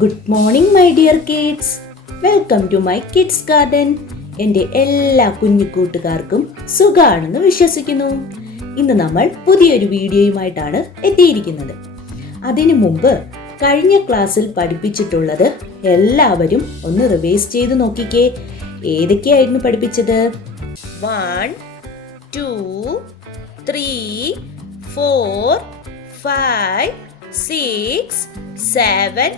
Good morning my dear kids. Welcome to my kids garden. എൻ്റെ എല്ലാ കുഞ്ഞു കൂട്ടുകാർക്കും സുഖാണെന്ന് വിശ്വസിക്കുന്നു. ഇന്ന് നമ്മൾ പുതിയൊരു വീഡിയോയുമായിട്ടാണ് എത്തിയിരിക്കുന്നത്. അതിനു മുമ്പ് കഴിഞ്ഞ ക്ലാസ്സിൽ പഠിപ്പിച്ചിട്ടുള്ളത് എല്ലാവരും ഒന്ന് റിവൈസ് ചെയ്ത് നോക്കിക്കേ. ഏതൊക്കെയായിരുന്നു പഠിപ്പിച്ചത്? 1, 2, 3, 4, 5, 6, 7,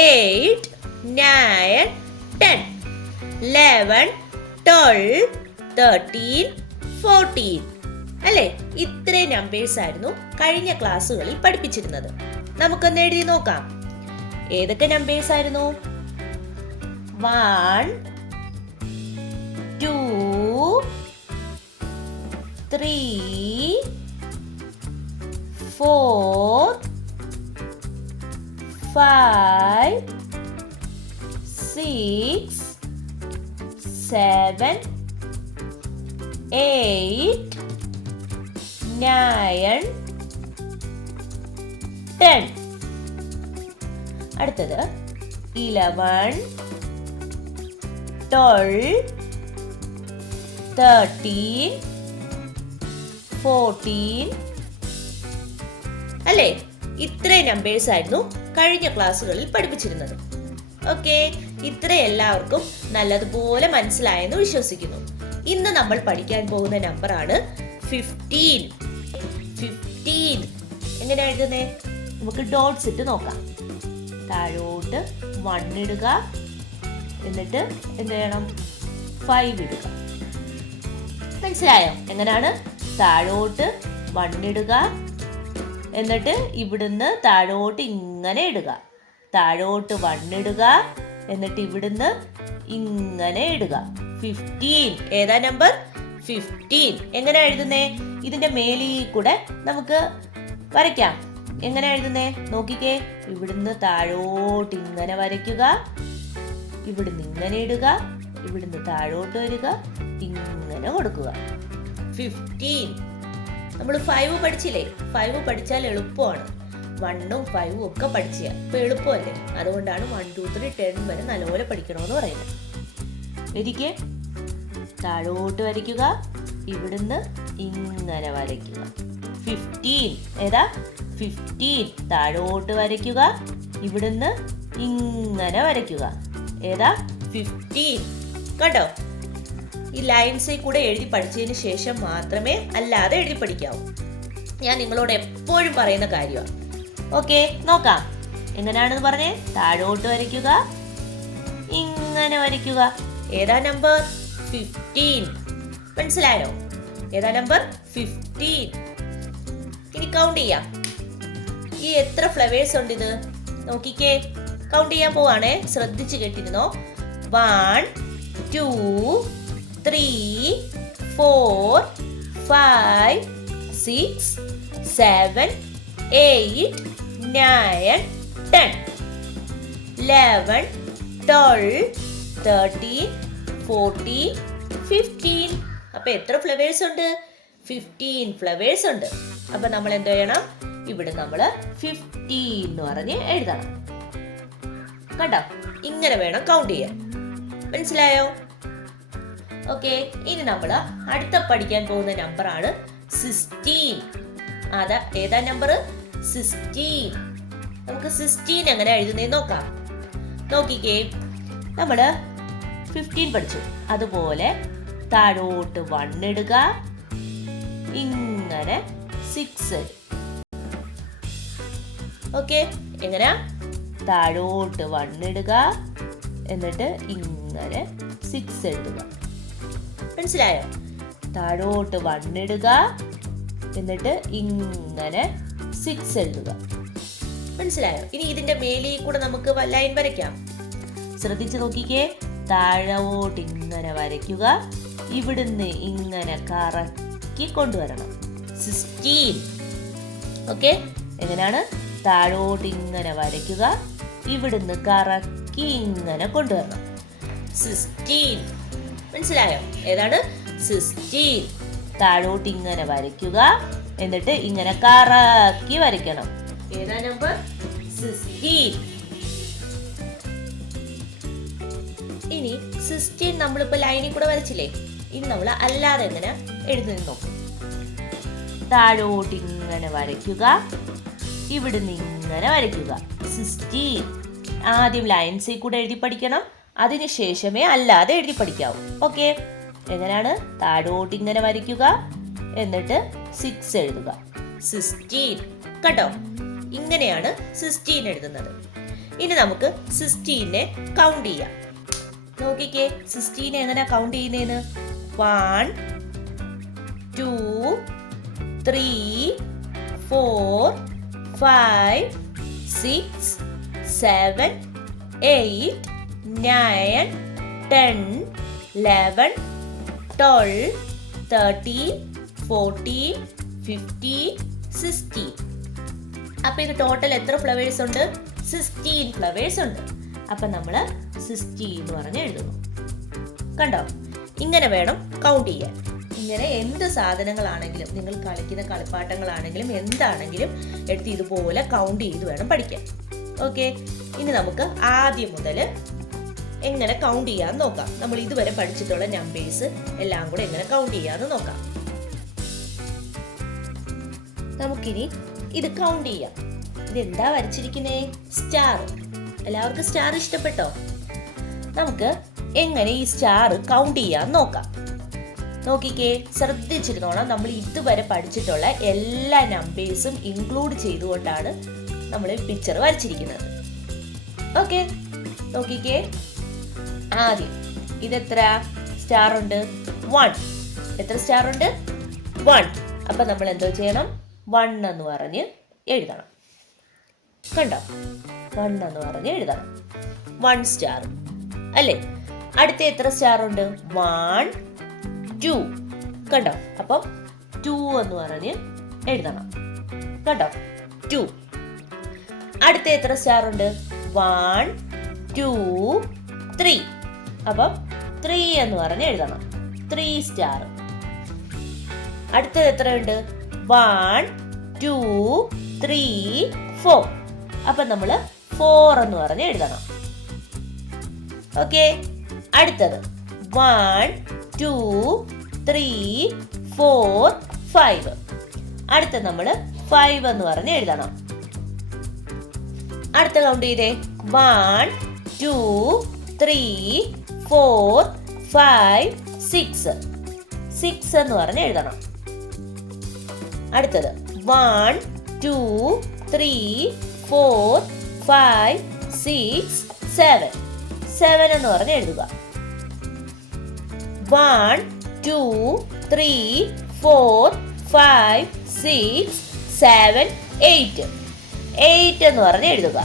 8, 9, 10, 11, 12, 13, 14 അല്ലേ? ഇത്രയും നമ്പേഴ്സ് ആയിരുന്നു കഴിഞ്ഞ ക്ലാസ്സുകളിൽ പഠിപ്പിച്ചിരുന്നത്. നമുക്കൊന്ന് എഴുതി നോക്കാം. ഏതൊക്കെ നമ്പേഴ്സ് ആയിരുന്നു? 1, 2, 3, 4, 5, 6, 7, 8, 9, 10. അടുത്തത് 11, 12, 13, 14 അല്ലേ? ഇത്രയും നമ്പേഴ്സ് ആയിരുന്നു കഴിഞ്ഞ ക്ലാസ്സുകളിൽ പഠിപ്പിച്ചിരുന്നത്. ഓക്കെ, ഇത്ര എല്ലാവർക്കും നല്ലതുപോലെ മനസ്സിലായെന്ന് വിശ്വസിക്കുന്നു. ഇന്ന് നമ്മൾ പഠിക്കാൻ പോകുന്ന നമ്പറാണ് 15. 15 എങ്ങനെ എഴുതുന്നേ? നമുക്ക് ഡോട്ട്സ് ഇട്ട് നോക്കാം. താഴോട്ട് 1 ഇടുക, എന്നിട്ട് എന്ത് ചെയ്യണം? 5 ഇടുക. മനസ്സിലായോ? എങ്ങനെയാണ്? താഴോട്ട് 1 ഇടുക, എന്നിട്ട് ഇവിടുന്ന് താഴോട്ട് ഇങ്ങനെ ഇടുക. താഴോട്ട് 1 ഇടുക, എന്നിട്ട് ഇവിടുന്ന് ഇങ്ങനെ ഇടുക. 15. ഏതാ നമ്പർ? 15. എങ്ങനെ എഴുതുന്നേ? ഇതിന്റെ മേലിൽ കൂടെ നമുക്ക് വരയ്ക്കാം. എങ്ങനെ എഴുതുന്നേ? നോക്കിക്കേ. ഇവിടുന്ന് താഴോട്ട് ഇങ്ങനെ വരയ്ക്കുക, ഇവിടുന്ന് ഇങ്ങനെ ഇടുക, ഇവിടുന്ന് താഴോട്ട് വരിക, ഇങ്ങനെ കൊടുക്കുക. 15. നമ്മൾ 5 പഠിച്ചില്ലേ? 5 പഠിച്ചാൽ എളുപ്പമാണ്. 1ഉം 5ഉം ഒക്കെ പഠിച്ച ഇപ്പൊ എളുപ്പമല്ലേ? അതുകൊണ്ടാണ് 1, 2, 3, 10 വരെ നല്ലപോലെ പഠിക്കണമെന്ന് പറയുന്നത്. വരിക്കേ, താഴോട്ട് വരയ്ക്കുക, ഇവിടുന്ന് ഇങ്ങനെ വരയ്ക്കുക. 15. ഏതാ? 15. താഴോട്ട് വരയ്ക്കുക, ഇവിടുന്ന് ഇങ്ങനെ വരയ്ക്കുക. ഏതാ? 15. കണ്ടോ? ഈ ലൈൻസിൽ കൂടെ എഴുതി പഠിച്ചതിന് ശേഷം മാത്രമേ അല്ലാതെ എഴുതി പഠിക്കാവൂ. ഞാൻ നിങ്ങളോട് എപ്പോഴും പറയുന്ന കാര്യമാണ്. ഓക്കെ, നോക്കാം. എങ്ങനെയാണെന്ന് പറഞ്ഞേ? താഴോട്ട് വരയ്ക്കുക, ഇങ്ങനെ വരയ്ക്കുക. ഏതാ നമ്പർ? 15. മനസ്സിലായോ? ഏതാ നമ്പർ? 15. ഇനി കൗണ്ട് ചെയ്യാം. ഈ എത്ര ഫ്ലവേഴ്സ് ഉണ്ട് ഇത്? നോക്കിക്കേ. കൗണ്ട് ചെയ്യാൻ പോവാണേ. ശ്രദ്ധിച്ച് കേട്ടിരുന്നോ. 1, 2, 3, 4, 5, 6, 7, 8, 9, 10, 11, 12, 13, 14, 15. അപ്പൊ എത്ര ഫ്ലവേഴ്സ് ഉണ്ട്? 15 ഫ്ലവേഴ്സ് ഉണ്ട്. അപ്പൊ നമ്മൾ എന്ത് ചെയ്യണം? ഇവിടെ നമ്മൾ 15 എന്ന് പറഞ്ഞ് എഴുതണം. കണ്ടോ? ഇങ്ങനെ വേണം കൗണ്ട് ചെയ്യാൻ. മനസ്സിലായോ? ഓക്കെ, ഇനി നമ്മൾ അടുത്ത പഠിക്കാൻ പോകുന്ന നമ്പറാണ് 16. അതാ ഏതാ നമ്പർ? 16. നമുക്ക് 16 എങ്ങനെ എഴുതുന്നേന്ന് നോക്കാം. നോക്കിക്കേ. നമ്മള് 15 പഠിച്ചു. അതുപോലെ താഴോട്ട് 1 ഇടുക, ഇങ്ങനെ 6. ഓക്കെ, എങ്ങനെയാ? താഴോട്ട് 1 ഇടുക, എന്നിട്ട് ഇങ്ങനെ 6 എഴുതുക. മനസ്സിലായോ? താഴോട്ട് 1 ഇടുക, എന്നിട്ട് ഇങ്ങനെ 6 എഴുതുക. മനസ്സിലായോ? ഇനി ഇതിന്റെ മേലിൽ കൂടെ നമുക്ക് ലൈൻ വരയ്ക്കാം. ശ്രദ്ധിച്ച് നോക്കിക്കേ. താഴോട്ട് ഇങ്ങനെ വരയ്ക്കുക, ഇവിടുന്ന് ഇങ്ങനെ കറക്കി കൊണ്ടുവരണം. 16. ഓക്കെ, എങ്ങനെയാണ്? താഴോട്ട് ഇങ്ങനെ വരയ്ക്കുക, ഇവിടുന്ന് കറക്കി ഇങ്ങനെ കൊണ്ടുവരണം. 16. മനസ്സിലായോ? ഏതാണ്? 16. താഴോട്ട് ഇങ്ങനെ വരയ്ക്കുക, എന്നിട്ട് ഇങ്ങനെ കറക്കി വരയ്ക്കണം. ഏതാ നമ്പർ? 16. ഇനി 16 നമ്മളിപ്പോൾ ലൈനിൽ കൂടെ വരച്ചില്ലേ, ഇനി നമ്മൾ അല്ലാതെ എങ്ങനെ എഴുതുന്നു നോക്കും. താഴോട്ട് ഇങ്ങനെ വരയ്ക്കുക, ഇവിടുന്ന് ഇങ്ങനെ വരയ്ക്കുക. 16 ആദ്യം ലൈൻസിൽ കൂടെ എഴുതി പഠിക്കണം, അതിനുശേഷമേ അല്ലാതെ എഴുതി പഠിക്കാവൂ. ഓക്കെ, എങ്ങനെയാണ്? താഴോട്ട് ഇങ്ങനെ വരയ്ക്കുക, എന്നിട്ട് 6 എഴുതുക. 16 കേട്ടോ, ഇങ്ങനെയാണ് 16 എഴുതുന്നത്. ഇനി നമുക്ക് 16നെ കൗണ്ട് ചെയ്യാം. നോക്കിക്കേ, 16 എങ്ങനെ കൗണ്ട് ചെയ്യുന്നതെന്ന്. 1 2 3 4 5 6 7 8 9 10 11 12 13 14 15 16. അപ്പൊ ഇത് ടോട്ടൽ എത്ര ഫ്ലവേഴ്സ് ഉണ്ട്? 16 ഫ്ലവേഴ്സ് ഉണ്ട്. അപ്പൊ നമ്മൾ 16 എന്ന് പറഞ്ഞ് എഴുതുന്നു. കണ്ടോ, ഇങ്ങനെ വേണം കൗണ്ട് ചെയ്യാൻ. ഇങ്ങനെ എന്ത് സാധനങ്ങളാണെങ്കിലും, നിങ്ങൾ കളിക്കുന്ന കളിപ്പാട്ടങ്ങളാണെങ്കിലും എന്താണെങ്കിലും എടുത്ത് ഇതുപോലെ കൗണ്ട് ചെയ്ത് വേണം പഠിക്കാൻ. ഓക്കെ, ഇനി നമുക്ക് ആദ്യം മുതൽ എങ്ങനെ കൗണ്ട് ചെയ്യാന്ന് നോക്കാം. നമ്മൾ ഇതുവരെ പഠിച്ചിട്ടുള്ള നമ്പേഴ്സ് എല്ലാം കൂടെ എങ്ങനെ കൗണ്ട് ചെയ്യാന്ന് നോക്കാം. നമുക്കിനി ഇത് കൗണ്ട് ചെയ്യാം. ഇതെന്താ വരച്ചിരിക്കുന്നേ? സ്റ്റാർ. എല്ലാവർക്കും സ്റ്റാർ ഇഷ്ടപ്പെട്ടോ? നമുക്ക് എങ്ങനെ ഈ സ്റ്റാർ കൗണ്ട് ചെയ്യാൻ നോക്കാം. നോക്കിക്കേ, ശ്രദ്ധിച്ചിരുന്നോണം. നമ്മൾ ഇതുവരെ പഠിച്ചിട്ടുള്ള എല്ലാ നമ്പേഴ്സും ഇൻക്ലൂഡ് ചെയ്തുകൊണ്ടാണ് നമ്മൾ പിക്ചർ വരച്ചിരിക്കുന്നത്. ഓക്കെ, നോക്കിക്കേ. ആദ്യം ഇതെത്ര സ്റ്റാർ ഉണ്ട്? 1. എത്ര സ്റ്റാർ ഉണ്ട്? 1. അപ്പൊ നമ്മൾ എന്തോ ചെയ്യണം? 1 എന്ന് പറഞ്ഞ് എഴുതണം. കണ്ടോ, 1 എന്ന് പറഞ്ഞ് എഴുതണം. 1 സ്റ്റാർ അല്ലേ? അടുത്ത എത്ര സ്റ്റാർ ഉണ്ട്? 1 2. കണ്ടോ, അപ്പം 2 എന്ന് പറഞ്ഞ് എഴുതണം. കണ്ടോ, 2. അടുത്ത എത്ര സ്റ്റാർ ഉണ്ട്? 1 2 3. അപ്പം 3 എന്ന് പറഞ്ഞ് എഴുതണം. 3 സ്റ്റാർ. അടുത്തത് എത്രയുണ്ട്? 1 2 3 4. അപ്പൊ നമ്മൾ 4 എന്ന് പറഞ്ഞ് എഴുതണം. ഓക്കെ, അടുത്തത് 1 2 3 4 5. അടുത്ത നമ്മൾ 5 എന്ന് പറഞ്ഞ് എഴുതണം. അടുത്ത കൗണ്ട് ചെയ്തേ. 1 2 3 4 5 6. 6 എന്ന് പറഞ്ഞ് എഴുതണം. അടുത്തത് 1 2 3 4 5 6 7. 7 എന്ന് പറഞ്ഞ് എഴുതുക. 1 2 3 4 5 6 7 8. 8 എന്ന് പറഞ്ഞ് എഴുതുക.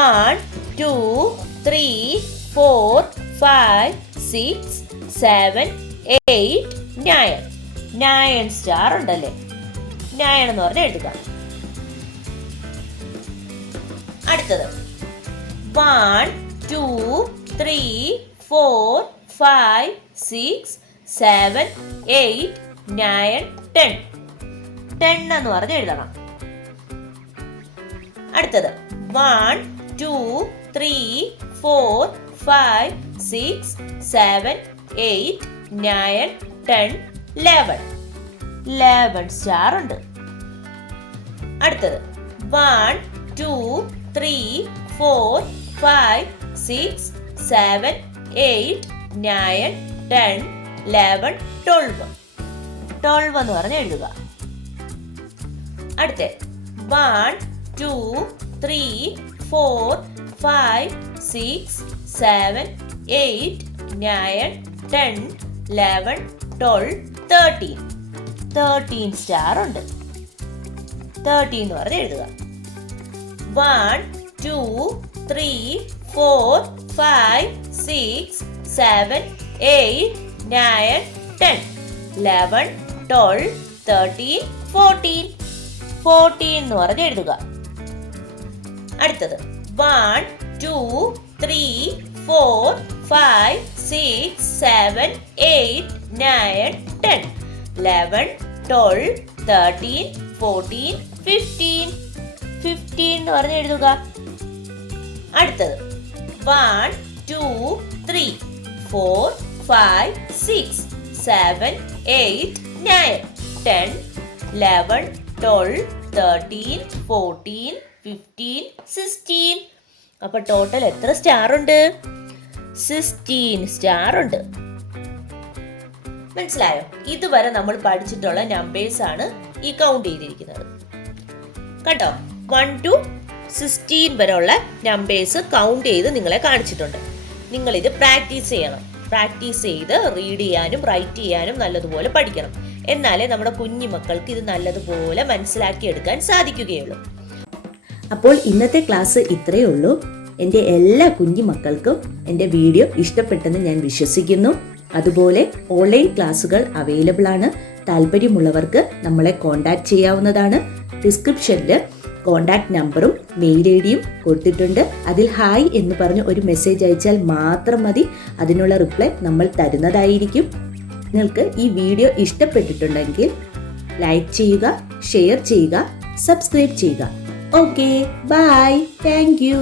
1 2 3 4 5 6 7 8 9. 9 സ്റ്റാർ ഉണ്ടല്ലേ? 9 എന്ന് പറഞ്ഞ് എഴുതുക. അടുത്തത് 1 2 3 4 5 6 7 8 9 10. 10 എന്ന് പറഞ്ഞ് എഴുതണം. അടുത്തത് 1 2 3 4 5 6 7 8 9 10 11. 11 സ്റ്റാർ ഉണ്ട്. അടുത്തത് 1 2 3 4 5 6 7 8 9 10 11 12. 12 എന്ന് പറഞ്ഞ് എഴുതുക. അടുത്ത 1 2 3 4 5 6 7 8 9 10 11 12 13. 13 സ്റ്റാർ ഉണ്ട്. 13 എന്ന് പറഞ്ഞ് എഴുതുക. 1 2 3 4 5 6 7 8 9 10 11 12 13 14. 14 എന്ന് പറഞ്ഞ് എഴുതുക. അടുത്തത് 1 2 3 4 5 6 7 8 9 10 11 12 13 14 15. 15 എന്ന് പറഞ്ഞ് എഴുതുക. അടുത്തത് 1 2 3 4 5 6 7 8 9 10 11 12 13 14 15 16. അപ്പൊ ടോട്ടൽ എത്ര സ്റ്റാർ ഉണ്ട്? 16 സ്റ്റാർ ഉണ്ട്. മനസ്സിലായോ? ഇതുവരെ നമ്മൾ പഠിച്ചിട്ടുള്ള നമ്പേഴ്സ് ആണ് ഈ കൗണ്ട് ചെയ്തിരിക്കുന്നത്. കേട്ടോ, 1 to 16 വരെയുള്ള നമ്പേഴ്സ് കൗണ്ട് ചെയ്ത് നിങ്ങളെ കാണിച്ചിട്ടുണ്ട്. നിങ്ങൾ ഇത് പ്രാക്ടീസ് ചെയ്യണം. പ്രാക്ടീസ് ചെയ്ത് റീഡ് ചെയ്യാനും റൈറ്റ് ചെയ്യാനും നല്ലതുപോലെ പഠിക്കണം. എന്നാലേ നമ്മുടെ കുഞ്ഞു മക്കൾക്ക് ഇത് നല്ലതുപോലെ മനസ്സിലാക്കിയെടുക്കാൻ സാധിക്കുകയുള്ളൂ. അപ്പോൾ ഇന്നത്തെ ക്ലാസ് ഇത്രയേ ഉള്ളൂ. എൻ്റെ എല്ലാ കുഞ്ഞു മക്കൾക്കും എൻ്റെ വീഡിയോ ഇഷ്ടപ്പെട്ടെന്ന് ഞാൻ വിശ്വസിക്കുന്നു. അതുപോലെ ഓൺലൈൻ ക്ലാസ്സുകൾ അവൈലബിൾ ആണ്. താല്പര്യമുള്ളവർക്ക് നമ്മളെ കോൺടാക്ട് ചെയ്യാവുന്നതാണ്. ഡിസ്ക്രിപ്ഷനിൽ കോൺടാക്ട് നമ്പറും മെയിൽ ഐ ഡിയും കൊടുത്തിട്ടുണ്ട്. അതിൽ ഹായ് എന്ന് പറഞ്ഞ് ഒരു മെസ്സേജ് അയച്ചാൽ മാത്രം മതി. അതിനുള്ള റിപ്ലൈ നമ്മൾ തരുന്നതായിരിക്കും. നിങ്ങൾക്ക് ഈ വീഡിയോ ഇഷ്ടപ്പെട്ടിട്ടുണ്ടെങ്കിൽ ലൈക്ക് ചെയ്യുക, ഷെയർ ചെയ്യുക, സബ്സ്ക്രൈബ് ചെയ്യുക. Okay, bye, thank U.